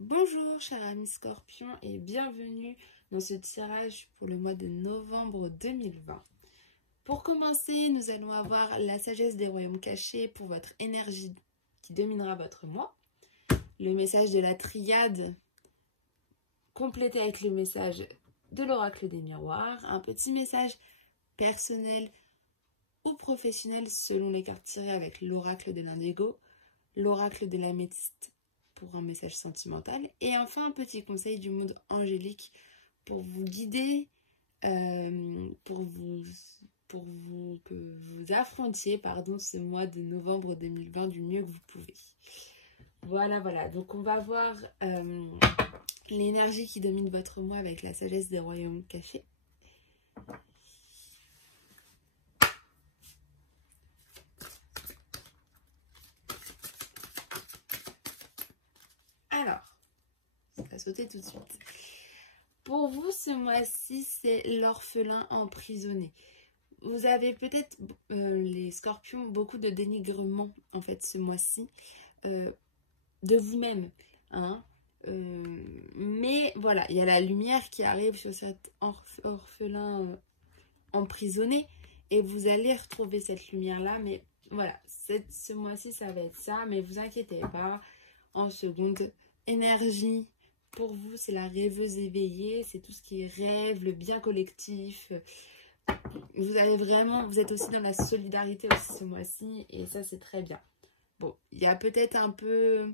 Bonjour chers amis Scorpion et bienvenue dans ce tirage pour le mois de novembre 2020. Pour commencer, nous allons avoir la sagesse des royaumes cachés pour votre énergie qui dominera votre mois. Le message de la triade complété avec le message de l'oracle des miroirs. Un petit message personnel ou professionnel selon les cartes tirées avec l'oracle de l'indigo, l'oracle de l'améthyste pour un message sentimental et enfin un petit conseil du monde angélique pour vous guider, que vous affrontiez ce mois de novembre 2020 du mieux que vous pouvez. Voilà, donc on va voir l'énergie qui domine votre mois avec la sagesse des royaumes cachés. Alors, ça va sauter tout de suite. Pour vous, ce mois-ci, c'est l'orphelin emprisonné. Vous avez peut-être, les scorpions, beaucoup de dénigrement, en fait, ce mois-ci, de vous-même. Hein. Mais voilà, il y a la lumière qui arrive sur cet orphelin emprisonné. Et vous allez retrouver cette lumière-là. Mais voilà, ce mois-ci, ça va être ça. Mais vous inquiétez pas. En seconde, énergie. Pour vous, c'est la rêveuse éveillée, c'est tout ce qui est rêve, le bien collectif. Vous êtes aussi dans la solidarité aussi ce mois-ci et ça, c'est très bien. Bon, il y a peut-être un peu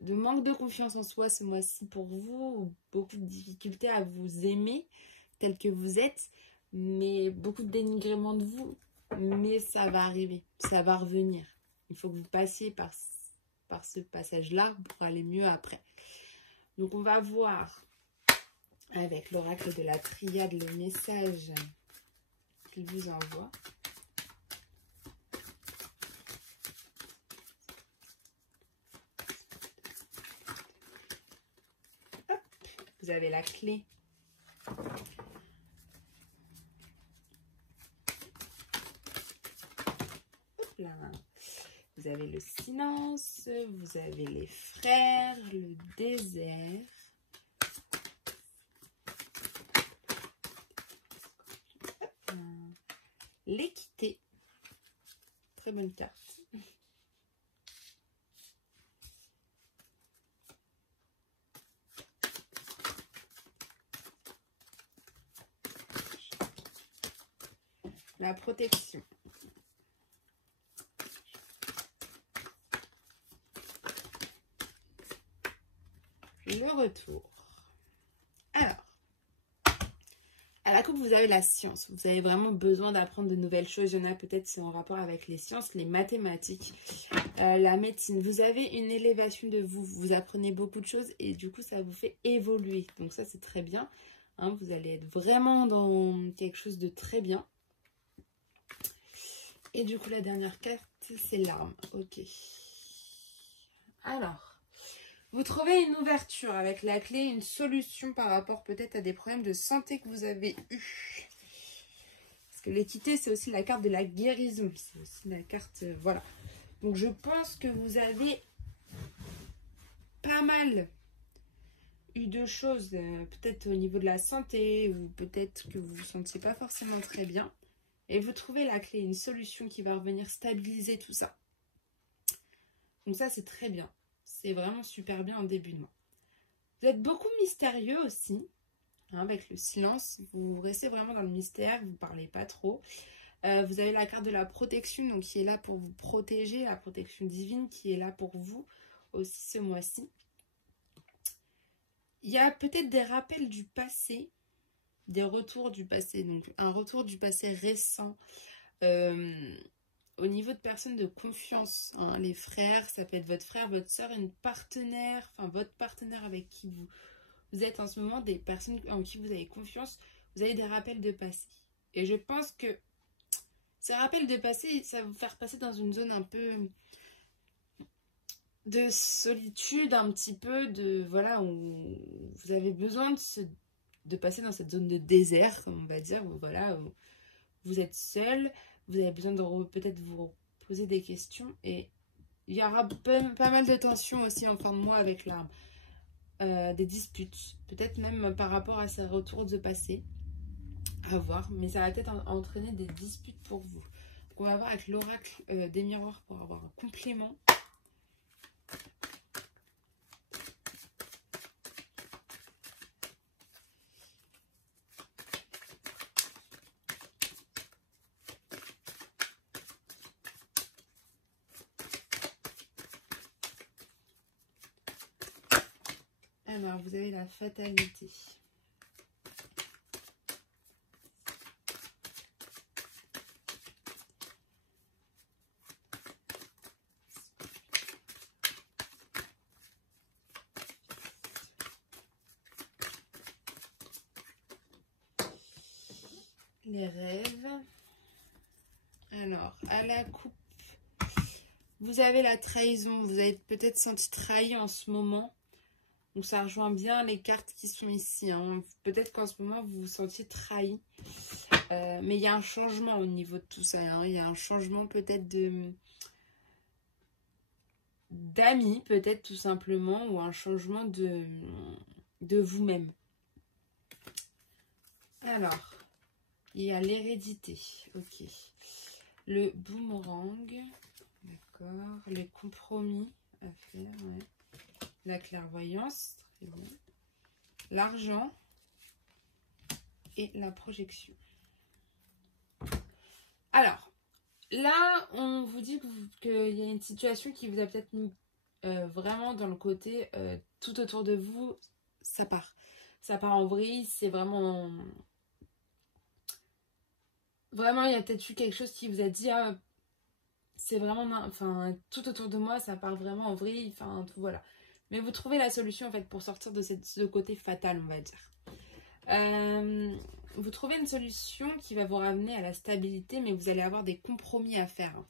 de manque de confiance en soi ce mois-ci pour vous, ou beaucoup de difficultés à vous aimer tel que vous êtes, mais beaucoup de dénigrement de vous, mais ça va arriver, ça va revenir. Il faut que vous passiez par ce passage-là pour aller mieux après. Donc, on va voir avec l'oracle de la triade le message qu'il vous envoie. Hop, vous avez la clé. Hop là. Vous avez le silence, vous avez les frères, le désert. L'équité. Très bonne carte. La protection. Le retour. Alors, à la coupe, vous avez la science. Vous avez vraiment besoin d'apprendre de nouvelles choses. Il y en a peut-être qui sont en rapport avec les sciences, les mathématiques, la médecine. Vous avez une élévation de vous. Vous apprenez beaucoup de choses et du coup, ça vous fait évoluer. Donc ça, c'est très bien. Hein, vous allez être vraiment dans quelque chose de très bien. Et du coup, la dernière carte, c'est l'arme. Ok. Alors. Vous trouvez une ouverture avec la clé, une solution par rapport peut-être à des problèmes de santé que vous avez eus. Parce que l'équité, c'est aussi la carte de la guérison. C'est aussi la carte... voilà. Donc, je pense que vous avez pas mal eu de choses, peut-être au niveau de la santé, ou peut-être que vous ne vous sentiez pas forcément très bien. Et vous trouvez la clé, une solution qui va revenir stabiliser tout ça. Donc ça, c'est très bien. C'est vraiment super bien en début de mois. Vous êtes beaucoup mystérieux aussi, hein, avec le silence. Vous restez vraiment dans le mystère, vous ne parlez pas trop. Vous avez la carte de la protection, donc qui est là pour vous protéger, la protection divine qui est là pour vous aussi ce mois-ci. Il y a peut-être des rappels du passé, des retours du passé, donc un retour du passé récent. Au niveau de personnes de confiance, hein, les frères, ça peut être votre frère, votre soeur, une partenaire, enfin votre partenaire avec qui vous êtes en ce moment, des personnes en qui vous avez confiance, vous avez des rappels de passé. Et je pense que ces rappels de passé, ça va vous faire passer dans une zone un peu de solitude, un petit peu de, voilà, où vous avez besoin de passer dans cette zone de désert, on va dire, où, voilà, où vous êtes seul. Vous avez besoin de peut-être vous poser des questions. Et il y aura pas mal de tensions aussi en fin de mois avec l'arme. des disputes, peut-être même par rapport à ces retours de passé, à voir, mais ça va peut-être entraîner des disputes pour vous. Donc on va voir avec l'oracle des miroirs pour avoir un complément. Alors, vous avez la fatalité. Les rêves. Alors, à la coupe, vous avez la trahison. Vous avez peut-être senti trahi en ce moment. Donc, ça rejoint bien les cartes qui sont ici. Hein. Peut-être qu'en ce moment, vous vous sentiez trahi. Mais il y a un changement au niveau de tout ça. Hein. Il y a un changement peut-être d'amis, peut-être tout simplement. Ou un changement de vous-même. Alors, il y a l'hérédité. Ok. Le boomerang. D'accord. Les compromis à faire. Ouais. La clairvoyance. Très bien. L'argent. Et la projection. Alors, là, on vous dit qu'il y a une situation qui vous a peut-être mis vraiment dans le côté tout autour de vous, ça part. Ça part en vrille, c'est vraiment... Vraiment, il y a peut-être eu quelque chose qui vous a dit, ah, c'est vraiment... Enfin, tout autour de moi, ça part vraiment en vrille, enfin, tout, voilà. Mais vous trouvez la solution, en fait, pour sortir de ce côté fatal, on va dire. Vous trouvez une solution qui va vous ramener à la stabilité, mais vous allez avoir des compromis à faire. Hein.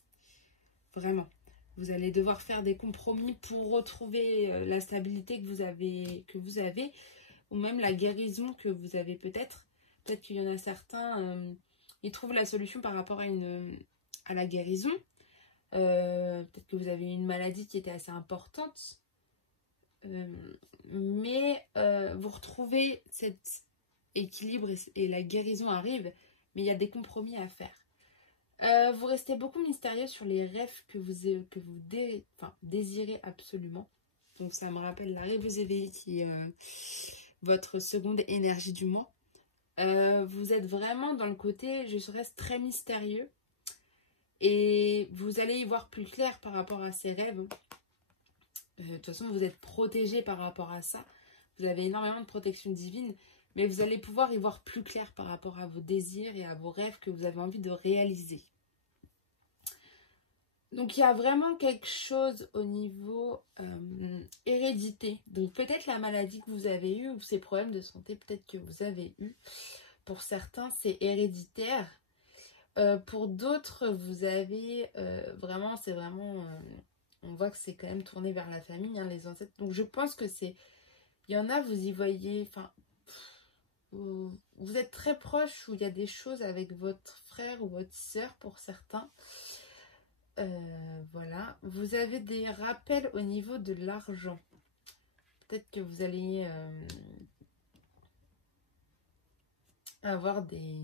Vraiment. Vous allez devoir faire des compromis pour retrouver la stabilité que vous avez, ou même la guérison que vous avez peut-être. Peut-être qu'il y en a certains, ils trouvent la solution par rapport à la guérison. Peut-être que vous avez une maladie qui était assez importante. Mais vous retrouvez cet équilibre et la guérison arrive, mais il y a des compromis à faire. Vous restez beaucoup mystérieux sur les rêves que vous désirez absolument. Donc ça me rappelle la rêveuse éveillée qui est votre seconde énergie du mois. Vous êtes vraiment dans le côté, je reste très mystérieux. Et vous allez y voir plus clair par rapport à ces rêves. De toute façon, vous êtes protégé par rapport à ça. Vous avez énormément de protection divine. Mais vous allez pouvoir y voir plus clair par rapport à vos désirs et à vos rêves que vous avez envie de réaliser. Donc, il y a vraiment quelque chose au niveau hérédité. Donc, peut-être la maladie que vous avez eue ou ces problèmes de santé, peut-être que vous avez eu. Pour certains, c'est héréditaire. Pour d'autres, vous avez vraiment, c'est vraiment... on voit que c'est quand même tourné vers la famille, hein, les ancêtres. Donc, je pense que c'est... Il y en a, vous y voyez... Enfin, vous êtes très proche où il y a des choses avec votre frère ou votre soeur pour certains. Voilà. Vous avez des rappels au niveau de l'argent. Peut-être que vous allez avoir des...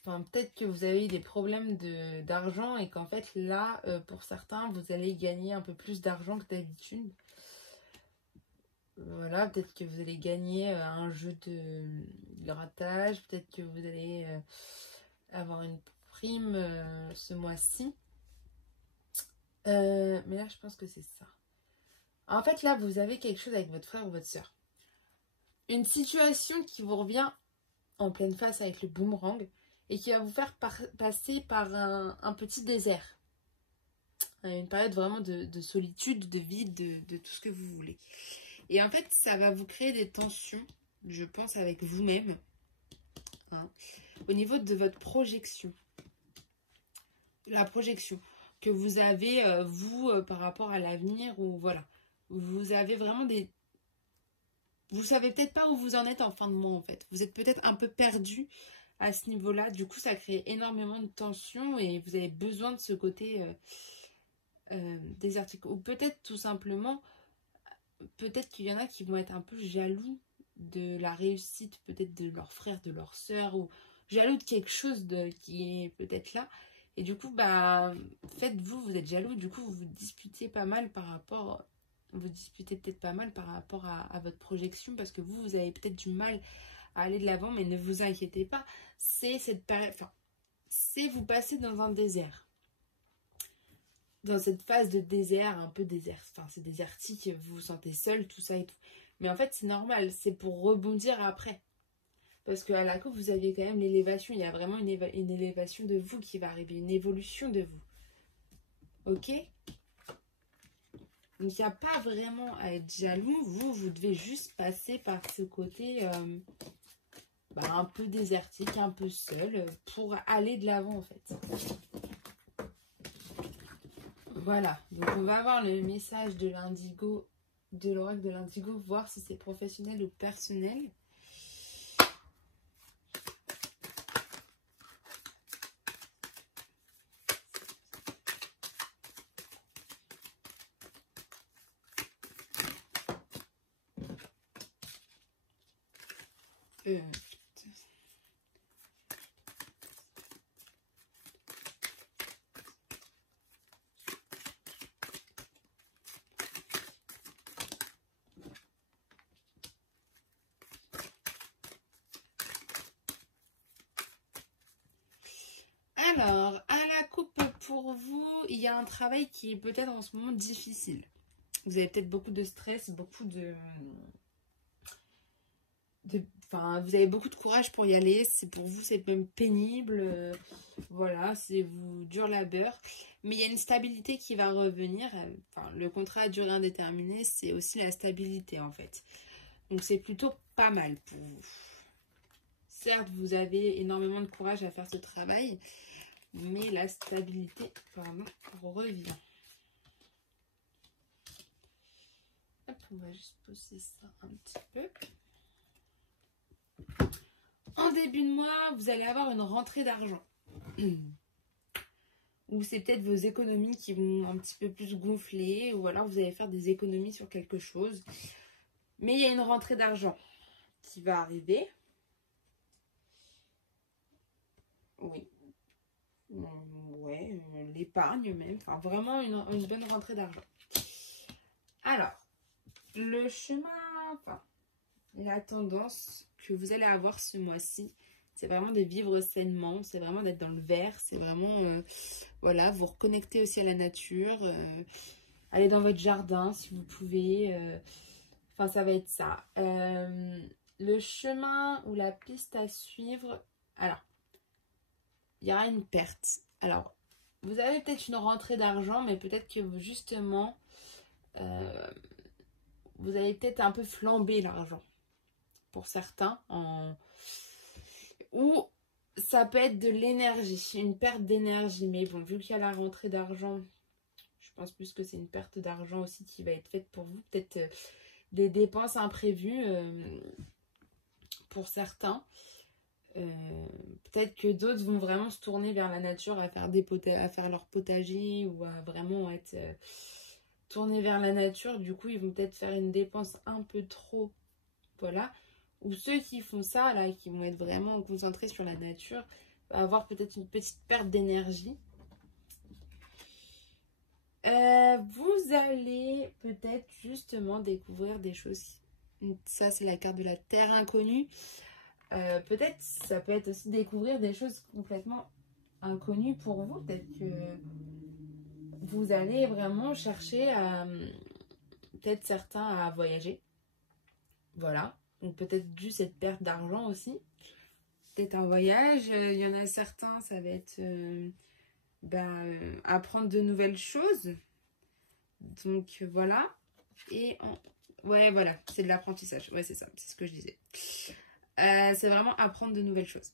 Enfin, peut-être que vous avez des problèmes d'argent et qu'en fait, là, pour certains, vous allez gagner un peu plus d'argent que d'habitude. Voilà, peut-être que vous allez gagner un jeu de grattage. Peut-être que vous allez avoir une prime ce mois-ci. Mais là, je pense que c'est ça. En fait, là, vous avez quelque chose avec votre frère ou votre soeur. Une situation qui vous revient en pleine face avec le boomerang et qui va vous faire passer par un petit désert. Une période vraiment de solitude, de vide, de tout ce que vous voulez. Et en fait, ça va vous créer des tensions, je pense, avec vous-même, hein, au niveau de votre projection. La projection que vous avez, vous, par rapport à l'avenir, ou voilà. Vous avez vraiment des... Vous savez peut-être pas où vous en êtes en fin de mois, en fait. Vous êtes peut-être un peu perdu à ce niveau-là. Du coup, ça crée énormément de tensions et vous avez besoin de ce côté désertique. Ou peut-être tout simplement... peut-être qu'il y en a qui vont être un peu jaloux de la réussite peut-être de leur frère, de leur sœur, ou jaloux de quelque chose qui est peut-être là. Et du coup, bah, faites-vous, vous êtes jaloux, du coup, vous vous disputez pas mal par rapport, vous disputez peut-être pas mal par rapport à votre projection, parce que vous avez peut-être du mal à aller de l'avant, mais ne vous inquiétez pas, c'est cette période, enfin, c'est vous passez dans un désert. Dans cette phase de désert, un peu désert, enfin c'est désertique, vous vous sentez seul, tout ça et tout. Mais en fait, c'est normal, c'est pour rebondir après. Parce qu'à la coupe, vous aviez quand même l'élévation, il y a vraiment une élévation de vous qui va arriver, une évolution de vous. Ok? Donc il n'y a pas vraiment à être jaloux, vous devez juste passer par ce côté un peu désertique, un peu seul, pour aller de l'avant en fait. Voilà, donc on va avoir le message de l'indigo, de l'oracle de l'indigo, voir si c'est professionnel ou personnel. Alors, à la coupe, pour vous, il y a un travail qui est peut-être en ce moment difficile. Vous avez peut-être beaucoup de stress, beaucoup enfin, vous avez beaucoup de courage pour y aller. C'est pour vous, c'est même pénible. Voilà, c'est vous dur labeur. Mais il y a une stabilité qui va revenir. Enfin, le contrat à durée indéterminée, c'est aussi la stabilité en fait. Donc c'est plutôt pas mal pour vous. Certes, vous avez énormément de courage à faire ce travail, mais la stabilité, revient. Hop, on va juste poser ça un petit peu. En début de mois, vous allez avoir une rentrée d'argent. Ou c'est peut-être vos économies qui vont un petit peu plus gonfler, ou alors vous allez faire des économies sur quelque chose. Mais il y a une rentrée d'argent qui va arriver. Oui. Ouais, l'épargne même. Enfin, vraiment une bonne rentrée d'argent. Alors, le chemin, enfin, la tendance que vous allez avoir ce mois-ci, c'est vraiment de vivre sainement, c'est vraiment d'être dans le vert, c'est vraiment, voilà, vous reconnecter aussi à la nature, aller dans votre jardin si vous pouvez, enfin, ça va être ça. Le chemin ou la piste à suivre, alors, il y aura une perte. Alors, vous avez peut-être une rentrée d'argent, mais peut-être que vous, justement, vous avez peut-être un peu flambé l'argent. Pour certains, ou ça peut être de l'énergie, une perte d'énergie. Mais bon, vu qu'il y a la rentrée d'argent, je pense plus que c'est une perte d'argent aussi qui va être faite pour vous. Peut-être des dépenses imprévues pour certains. Peut-être que d'autres vont vraiment se tourner vers la nature, à faire leur potager ou à vraiment être tournés vers la nature. Du coup, ils vont peut-être faire une dépense un peu trop. Voilà. Ou ceux qui font ça, là, qui vont être vraiment concentrés sur la nature, va avoir peut-être une petite perte d'énergie. Vous allez peut-être justement découvrir des choses. Ça, c'est la carte de la terre inconnue. Peut-être, ça peut être aussi découvrir des choses complètement inconnues pour vous. Peut-être que vous allez vraiment chercher à, peut-être certains à voyager. Voilà. Donc peut-être dû cette perte d'argent aussi. Peut-être un voyage. Il y en a certains, ça va être apprendre de nouvelles choses. Donc voilà. Et ouais, voilà, c'est de l'apprentissage. Ouais, c'est ça, c'est ce que je disais. C'est vraiment apprendre de nouvelles choses.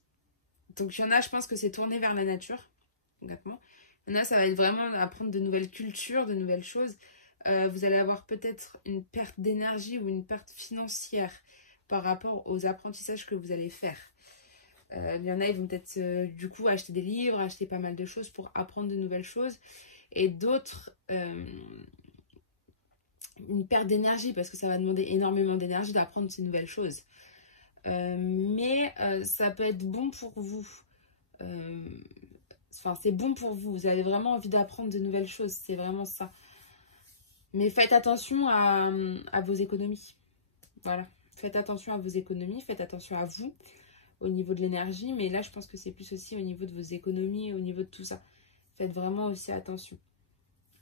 Donc il y en a, je pense que c'est tourner vers la nature. Concrètement. Il y en a, ça va être vraiment apprendre de nouvelles cultures, de nouvelles choses. Vous allez avoir peut-être une perte d'énergie ou une perte financière par rapport aux apprentissages que vous allez faire. Il y en a, ils vont peut-être du coup acheter des livres, acheter pas mal de choses pour apprendre de nouvelles choses. Et d'autres, une perte d'énergie parce que ça va demander énormément d'énergie d'apprendre ces nouvelles choses. Mais ça peut être bon pour vous. Enfin, c'est bon pour vous. Vous avez vraiment envie d'apprendre de nouvelles choses. C'est vraiment ça. Mais faites attention à vos économies. Voilà. Faites attention à vos économies. Faites attention à vous au niveau de l'énergie. Mais là, je pense que c'est plus aussi au niveau de vos économies, au niveau de tout ça. Faites vraiment aussi attention.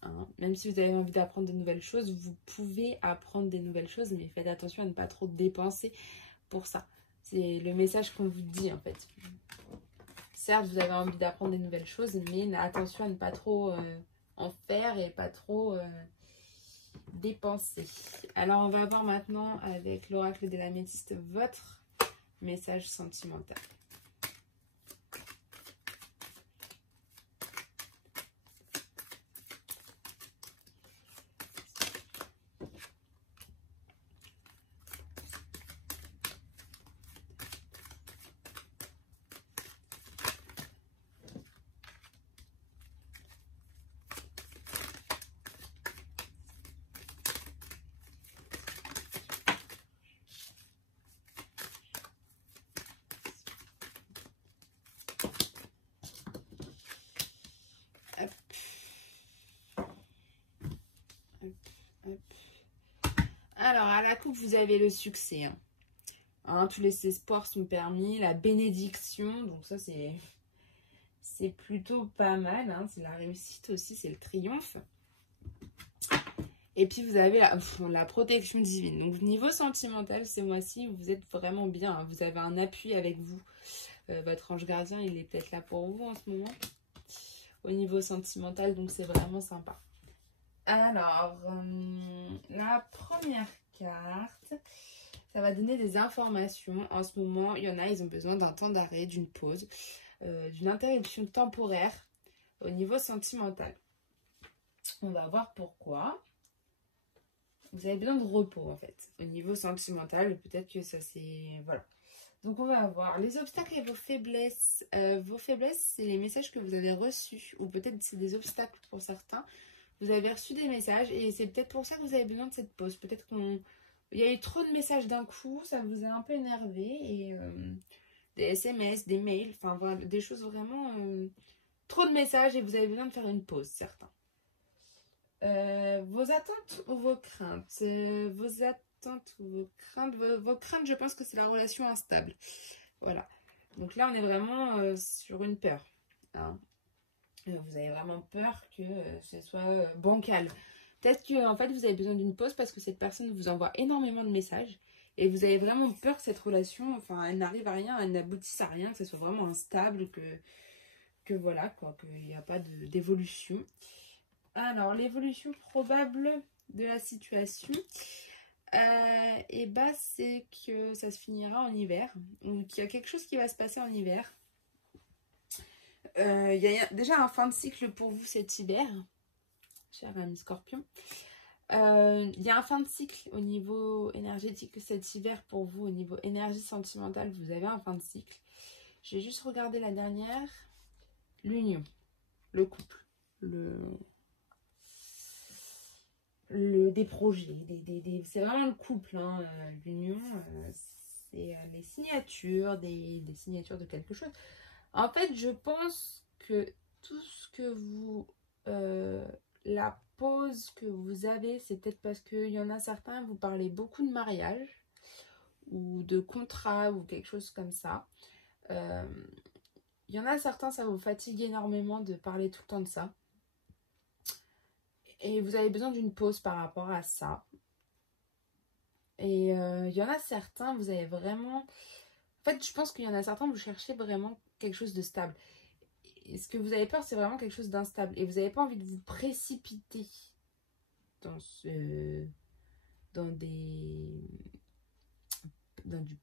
Hein. Même si vous avez envie d'apprendre de nouvelles choses, vous pouvez apprendre des nouvelles choses. Mais faites attention à ne pas trop dépenser pour ça. C'est le message qu'on vous dit en fait. Certes, vous avez envie d'apprendre des nouvelles choses, mais attention à ne pas trop en faire et pas trop dépenser. Alors, on va voir maintenant avec l'oracle de l'améthyste votre message sentimental. Alors, à la coupe, vous avez le succès. Hein, tous les espoirs sont permis. La bénédiction, donc ça, c'est plutôt pas mal. Hein, c'est la réussite aussi, c'est le triomphe. Et puis, vous avez la protection divine. Donc, niveau sentimental, ce mois-ci, vous êtes vraiment bien. Hein, vous avez un appui avec vous. Votre ange gardien, il est peut-être là pour vous en ce moment. Au niveau sentimental, donc c'est vraiment sympa. Alors, la première carte, ça va donner des informations. En ce moment, il y en a, ils ont besoin d'un temps d'arrêt, d'une pause, d'une interruption temporaire au niveau sentimental. On va voir pourquoi. Vous avez besoin de repos, en fait, au niveau sentimental. Peut-être que ça, c'est... Voilà. Donc, on va voir les obstacles et vos faiblesses. Vos faiblesses, c'est les messages que vous avez reçus. Ou peut-être c'est des obstacles pour certains. Vous avez reçu des messages et c'est peut-être pour ça que vous avez besoin de cette pause. Peut-être qu'il y a eu trop de messages d'un coup, ça vous a un peu énervé. Et des SMS, des mails, enfin voilà, des choses vraiment... trop de messages et vous avez besoin de faire une pause, certains. Vos attentes ou vos craintes vos attentes ou vos craintes vos craintes, je pense que c'est la relation instable. Voilà. Donc là, on est vraiment sur une peur. Hein. Vous avez vraiment peur que ce soit bancal. Peut-être que en fait, vous avez besoin d'une pause parce que cette personne vous envoie énormément de messages. Et vous avez vraiment peur que cette relation, enfin, elle n'arrive à rien, elle n'aboutisse à rien, que ce soit vraiment instable, que voilà, quoi, qu'il n'y a pas d'évolution. Alors, l'évolution probable de la situation, et bah, c'est que ça se finira en hiver. Donc, il y a quelque chose qui va se passer en hiver. Il y a déjà un fin de cycle pour vous cet hiver, cher ami Scorpion. Il y a un fin de cycle au niveau énergétique cet hiver pour vous, au niveau énergie sentimentale, vous avez un fin de cycle. J'ai juste regardé la dernière, l'union, le couple, des projets, c'est vraiment le couple, hein, l'union, c'est les signatures, des signatures de quelque chose. En fait, je pense que tout ce que vous... la pause que vous avez, c'est peut-être parce qu'il y en a certains, vous parlez beaucoup de mariage ou de contrat ou quelque chose comme ça. Il y en a certains, ça vous fatigue énormément de parler tout le temps de ça. Et vous avez besoin d'une pause par rapport à ça. Et il y en a certains, vous avez vraiment... En fait, je pense qu'il y en a certains, vous cherchez vraiment quelque chose de stable. Et ce que vous avez peur, c'est vraiment quelque chose d'instable. Et vous n'avez pas envie de vous précipiter dans du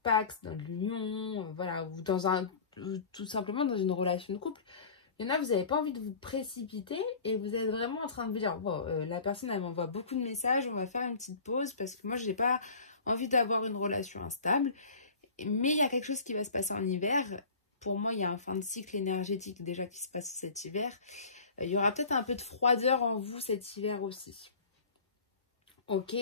Pax, dans de l'union, voilà, ou tout simplement dans une relation de couple. Il y en a, vous n'avez pas envie de vous précipiter et vous êtes vraiment en train de vous dire, bon, la personne, elle m'envoie beaucoup de messages, on va faire une petite pause parce que moi, je n'ai pas envie d'avoir une relation instable. Mais il y a quelque chose qui va se passer en hiver. Pour moi, il y a un fin de cycle énergétique déjà qui se passe cet hiver. Il y aura peut-être un peu de froideur en vous cet hiver aussi. ok,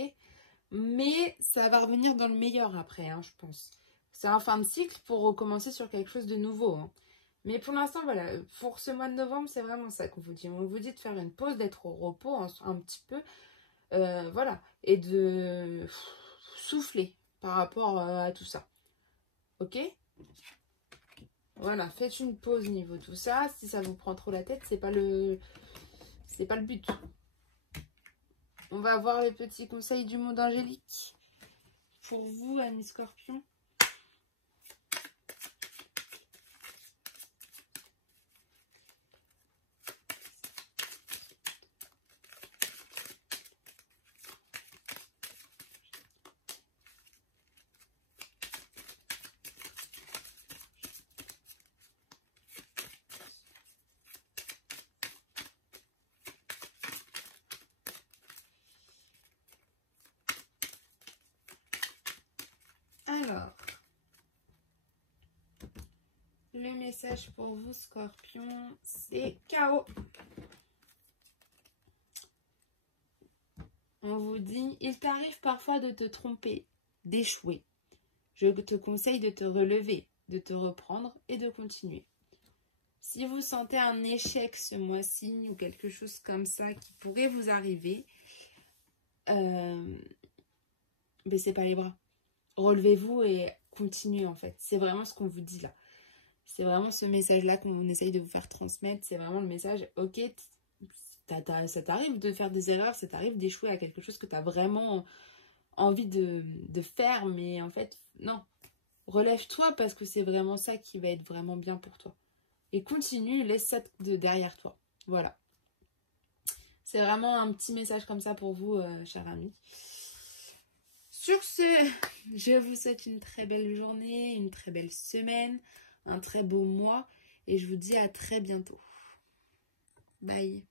mais ça va revenir dans le meilleur après, hein, je pense. C'est un fin de cycle pour recommencer sur quelque chose de nouveau, hein. Mais pour l'instant, voilà, pour ce mois de novembre, c'est vraiment ça qu'on vous dit. On vous dit de faire une pause, d'être au repos un petit peu, voilà, et de souffler par rapport à tout ça. Ok? Voilà, faites une pause niveau tout ça. Si ça vous prend trop la tête, c'est pas le but. On va voir les petits conseils du monde angélique pour vous, amis Scorpions. Alors, le message pour vous, Scorpion, c'est KO. On vous dit, il t'arrive parfois de te tromper, d'échouer. Je te conseille de te relever, de te reprendre et de continuer. Si vous sentez un échec ce mois-ci ou quelque chose comme ça qui pourrait vous arriver, baissez pas les bras. Relevez-vous et continuez en fait. C'est vraiment ce qu'on vous dit là. C'est vraiment ce message-là qu'on essaye de vous faire transmettre. C'est vraiment le message, ok, ça t'arrive de faire des erreurs, ça t'arrive d'échouer à quelque chose que tu as vraiment envie de faire, mais en fait, non. Relève-toi parce que c'est vraiment ça qui va être vraiment bien pour toi. Et continue, laisse ça derrière toi. Voilà. C'est vraiment un petit message comme ça pour vous, chers amis. Sur ce, je vous souhaite une très belle journée, une très belle semaine, un très beau mois et je vous dis à très bientôt. Bye.